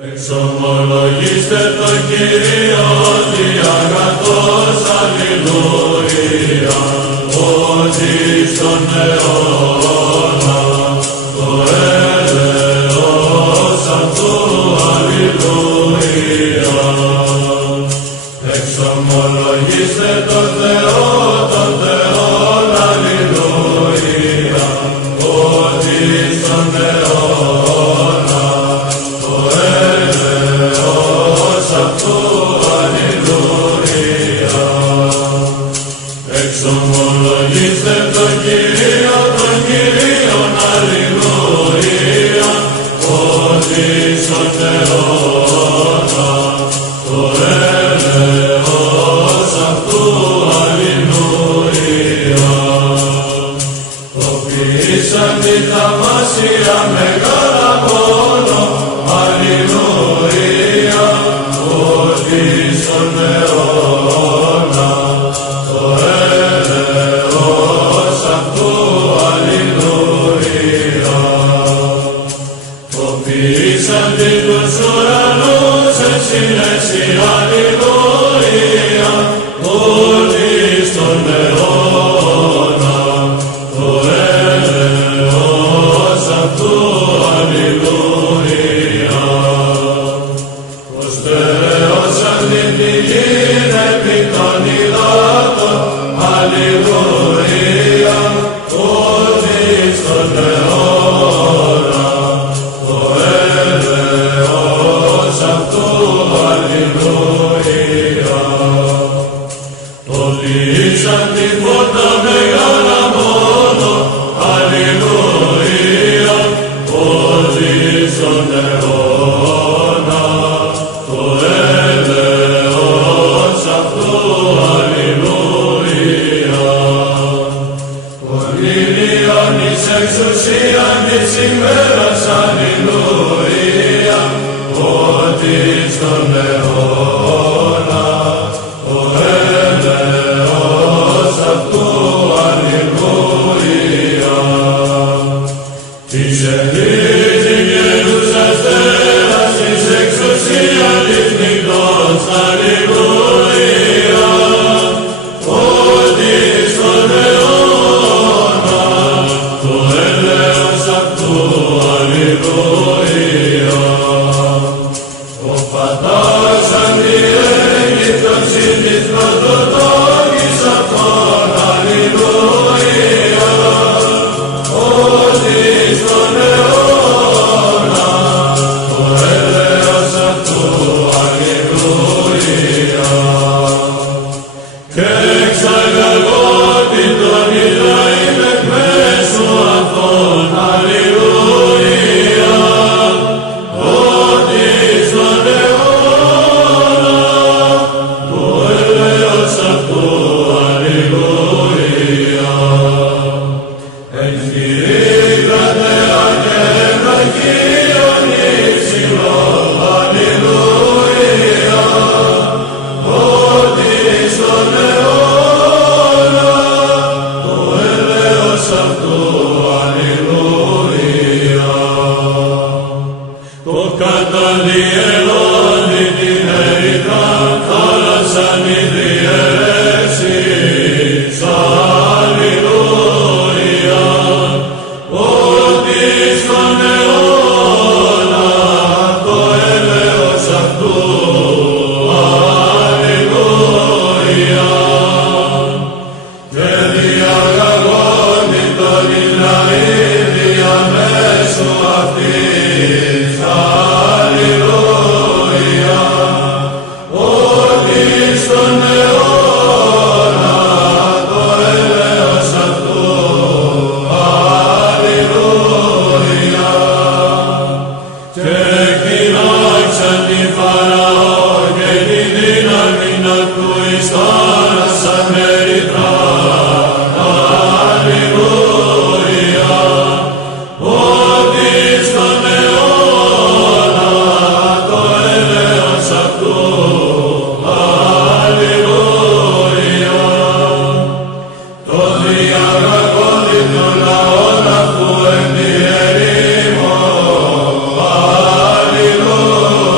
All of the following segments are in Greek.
Εξομολογήστε το Κύριο διαγατός, αλληλούια, ότι στον αιώνα το έλεος αυτού, αλληλούια. Εξομολογήστε το Θεό, τον Θεόν, αλληλούια, ότι στον αιώνα το έλεος αυτού, αλληλούια. Εξομολογήστε τον Κύριον, αλληλούια, ότι στον αιώνα το έλεος αυτού, αλληλούια. Οποιήσαν τη θαυμάσια μεγάλα μόνο, αλληλούια, ότι στον αιώνα το έλεος αυτού, αλληλούια. Οποιήσαν τους ουρανούς εσύνεση, αλληλούια, ότι στον αιώνα το έλεος αυτού, αλληλούια. Προσπεραιώσαν την πηγήν επί των υδάτων, αλληλούια, ότι στον αιώνα το έλεος αυτού, αλληλούια. Τολίσαν την πόρτα μεγάλα μόνο, αλληλούια, ότι στον αιώνα το έλεος αυτού, αλληλούια. Πολύλιον εις εξουσίαν της ημέρας, αλληλούια, ότι στον αιώνα το έλεος αυτού, αλληλούια. Της ελίτη γερούσας τέρας, της εξουσία της νυχτός, αλληλούια, ότι στον αιώνα το έλεος αυτού, αλληλούια. Ο πατάς αντιέγυπτος εις της πρωτοτόκης αυτών, αλληλούια, ότι στον αιώνα το έλεος αυτού, αλληλούια. Και εξαγαγότη τον Ισραήλ εκ μέσου αυτών, αλληλούια, ότι στον αιώνα το έλεος αυτού, αλληλούια. Εκχειρήκατε αγγέλα Κύριον υψηλό, αλληλούια, ότι στον αιώνα το έλεος αυτού, αλληλούια. Το καταδιελώνει την ερυθρά θάλασσαν οι διαιρέσεις, αλληλούια, ότι στον αιώνα το έλεος αυτού, αλληλούια. Και διαγαγώνει τον Ισραήλ διαμέσου αυτής, αλληλούια, ότι στον αιώνα το έλεος αυτού, αλληλούια. Και κοινάξαν τη Φαραώ και την δύναμη αυτού εις θάλασσαν ερυθρά, αλληλούια, ότι στον αιώνα το έλεος αυτού, αλληλούια. Το διαγαγόνι των λαών αυτού εν τη ερήμο, αλληλούια.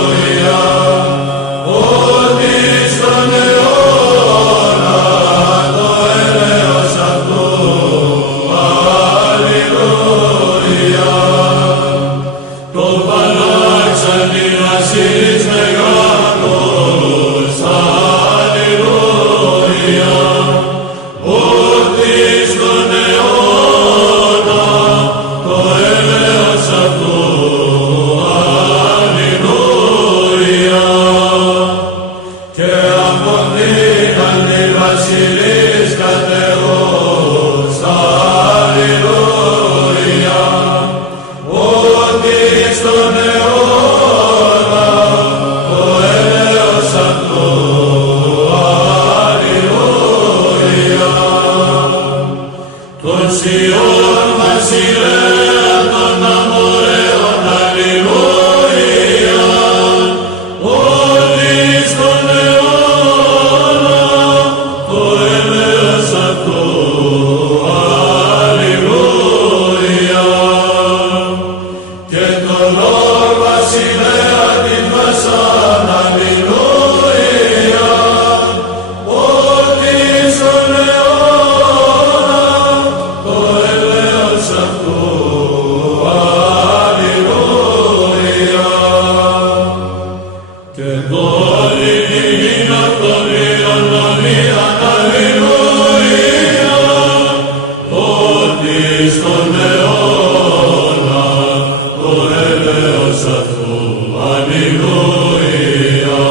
Αλληλούια.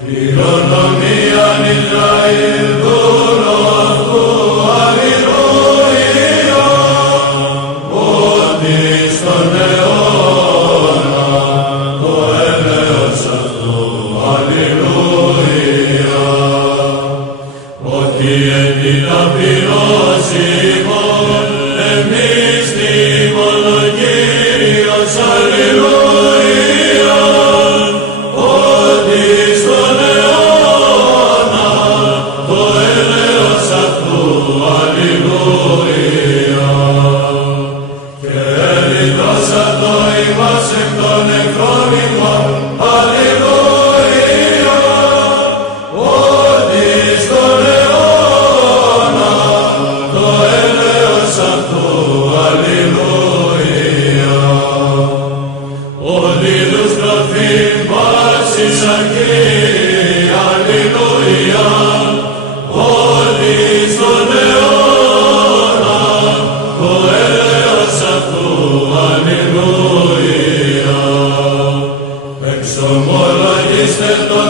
Κληρονομίαν Ισραήλ δούλο αυτού, Αλληλούια. Ότι στον αιώνα το έλεος αυτού, Αλληλούια. Ότι εν την απειρώσιμον εμείς τιμον ο Κύριος, Αλληλούια. Ότι στον αιώνα το έλεος αυτού, Αλληλούια. Και ελειτώσατο ημάς εκ των νεκρών ημών, Αλληλούια. Ότι στον αιώνα το έλεος αυτού, Αλληλούια. Οδύλους τροφήν πάσης αρκεί, Αλληλούια. Ότι στον αιώνα το έλεος αυτού, Αλληλούια. Εξομολογήστε τον